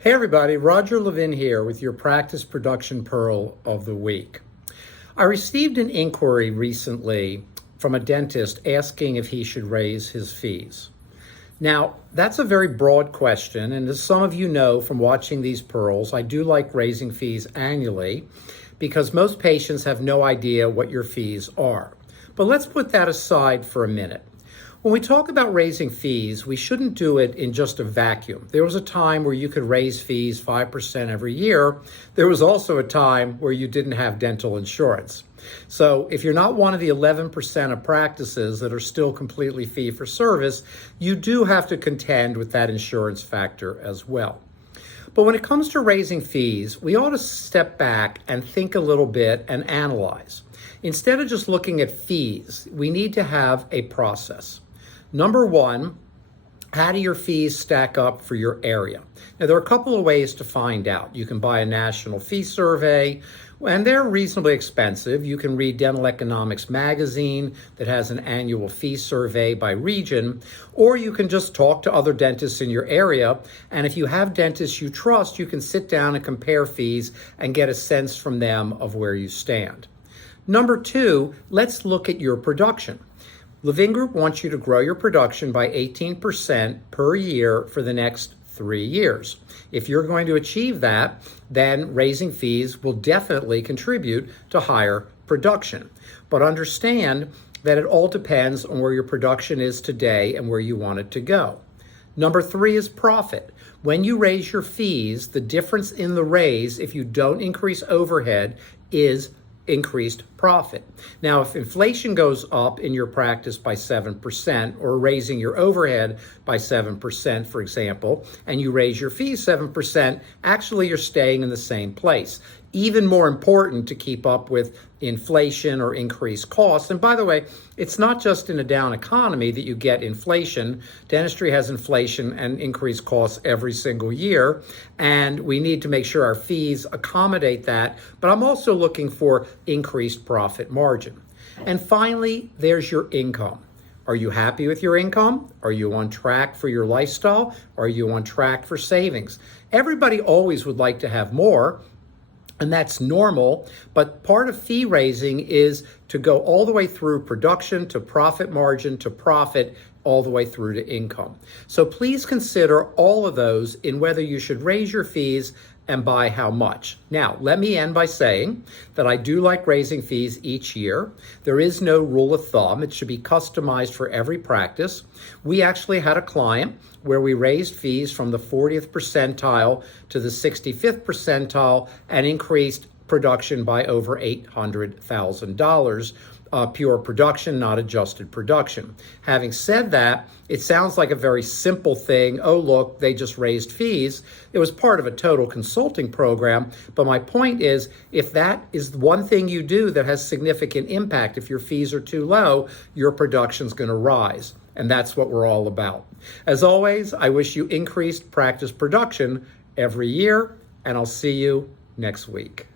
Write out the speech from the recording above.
Hey everybody, Roger Levin here with your Practice Production Pearl of the Week. I received an inquiry recently from a dentist asking if he should raise his fees. Now, that's a very broad question, and as some of you know from watching these pearls, I do like raising fees annually because most patients have no idea what your fees are. But let's put that aside for a minute. When we talk about raising fees, we shouldn't do it in just a vacuum. There was a time where you could raise fees 5% every year. There was also a time where you didn't have dental insurance. So if you're not one of the 11% of practices that are still completely fee for service, you do have to contend with that insurance factor as well. But when it comes to raising fees, we ought to step back and think a little bit and analyze. Instead of just looking at fees, we need to have a process. Number one, how do your fees stack up for your area? Now, there are a couple of ways to find out. You can buy a national fee survey, and they're reasonably expensive. You can read Dental Economics magazine that has an annual fee survey by region, or you can just talk to other dentists in your area. And if you have dentists you trust, you can sit down and compare fees and get a sense from them of where you stand. Number two, let's look at your production. Levin Group wants you to grow your production by 18% per year for the next 3 years. If you're going to achieve that, then raising fees will definitely contribute to higher production. But understand that it all depends on where your production is today and where you want it to go. Number three is profit. When you raise your fees, the difference in the raise, if you don't increase overhead, is increased profit. Now, if inflation goes up in your practice by 7%, or raising your overhead by 7%, for example, and you raise your fees 7%, actually you're staying in the same place. Even more important to keep up with inflation or increased costs. And by the way, it's not just in a down economy that you get inflation. Dentistry has inflation and increased costs every single year, and we need to make sure our fees accommodate that. But I'm also looking for increased profit margin. And finally, there's your income. Are you happy with your income? Are you on track for your lifestyle? Are you on track for savings? Everybody always would like to have more, and that's normal, but part of fee raising is to go all the way through production to profit margin to profit, all the way through to income. So please consider all of those in whether you should raise your fees and by how much. Now, let me end by saying that I do like raising fees each year. There is no rule of thumb. It should be customized for every practice. We actually had a client where we raised fees from the 40th percentile to the 65th percentile and increased production by over $800,000. Pure production, not adjusted production. Having said that, it sounds like a very simple thing. Oh, look, they just raised fees. It was part of a total consulting program. But my point is, if that is one thing you do that has significant impact, if your fees are too low, your production's going to rise. And that's what we're all about. As always, I wish you increased practice production every year, and I'll see you next week.